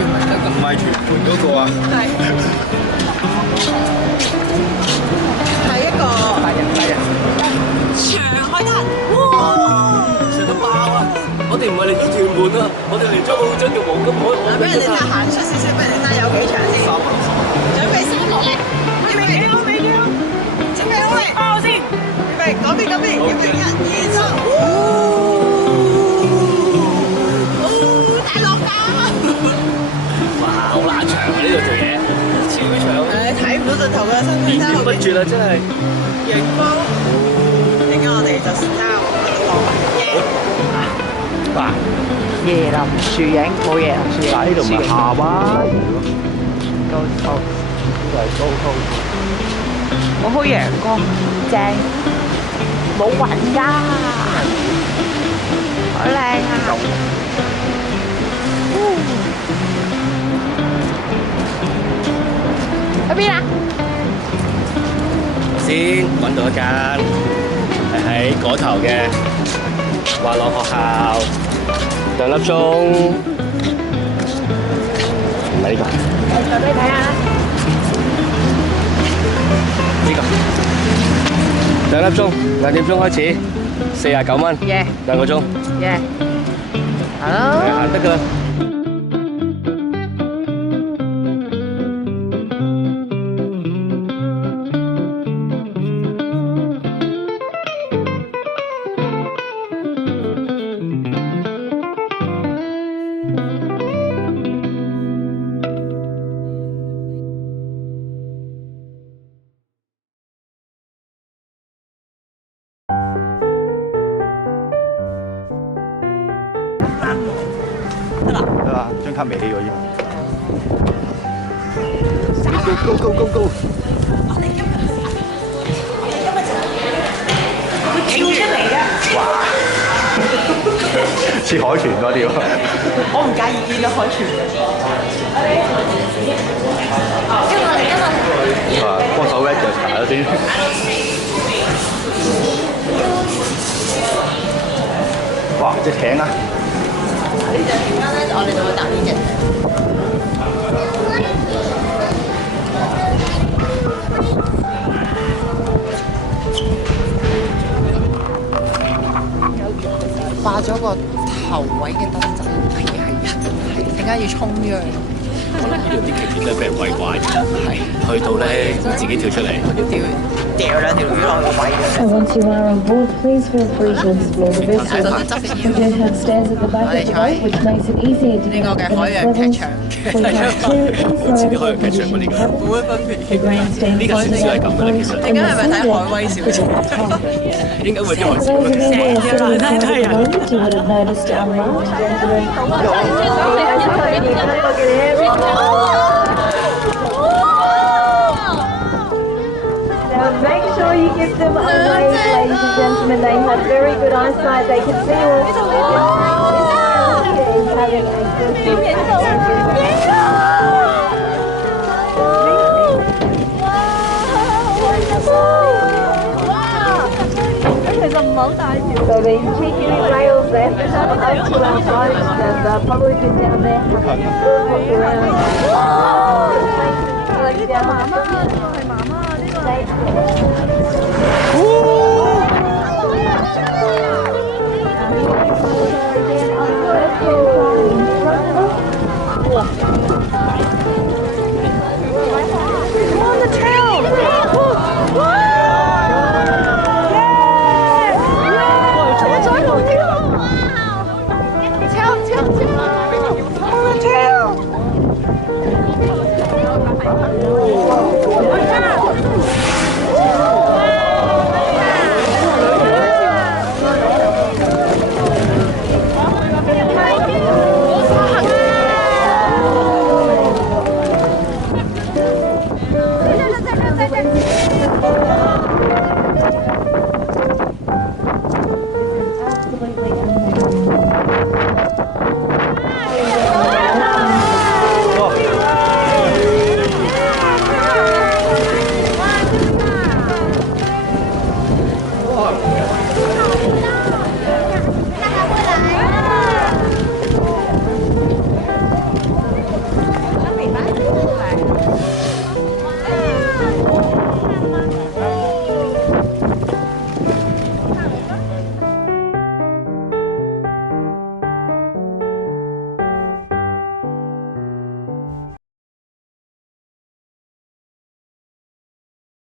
傳聞嗰個。唔係屯門嗰個啊？係。係一個長海灘。哇！食到爆啊！我哋唔係嚟咗屯門啊，我哋嚟咗澳洲嘅黃金海岸。俾人哋睇行出少少，俾人哋睇有幾長先。準備收落嚟。準備幾好？準備好未？包先。準備嗰邊。準備1、2、3。大浪㗎！哇，好難長啊！呢度做嘢，超長。睇唔到盡頭㗎，身體連綿不絕啊！真係。陽光。陣間我哋就睇下我哋個嗱，椰林樹影冇椰林樹影，呢度唔係夏灣。高高，呢度係高高。好好陽光，正，冇雲㗎，好靚啊！去邊啊？先揾到一間係喺嗰頭嘅滑浪學校，2粒鐘，唔係呢個，我俾你睇下。呢個2粒鐘，2點鐘開始，49蚊，2個鐘，好，行得㗎啦。得啦，張卡未起喎要。Go！ 哇！似海豚多啲喎。我唔介意見到海豚嘅。哇！幫手 red 就查咗先。哇！隻艇啊！呢隻點樣咧？我哋就會搭呢隻。化咗個頭位嘅燈仔，係，點解要衝咗去？可能呢度啲鯨魚都係俾人餵慣咗，去到咧自己跳出嚟。掉2條魚落個位。 Once you are on board, please feel free to explore the vessel. We do have stairs at the back of the boat, which makes it easier to get to the levels. We have 2 似啲 inside 海洋劇場嗰啲 position 咁。 cabins. The grandstand 呢個少少係咁嘅啦，其實。點解係咪睇海威小姐？應該會啲 For 海 those 鮮 of you who are Stand sitting your in front of line, the boat, you would have noticed our large Now make sure you give them a wave, ladies and gentlemen. They have very good eyesight. They can see all. Having a good So the cheeky rails there, up to our boats, and probably down there, having a good look around.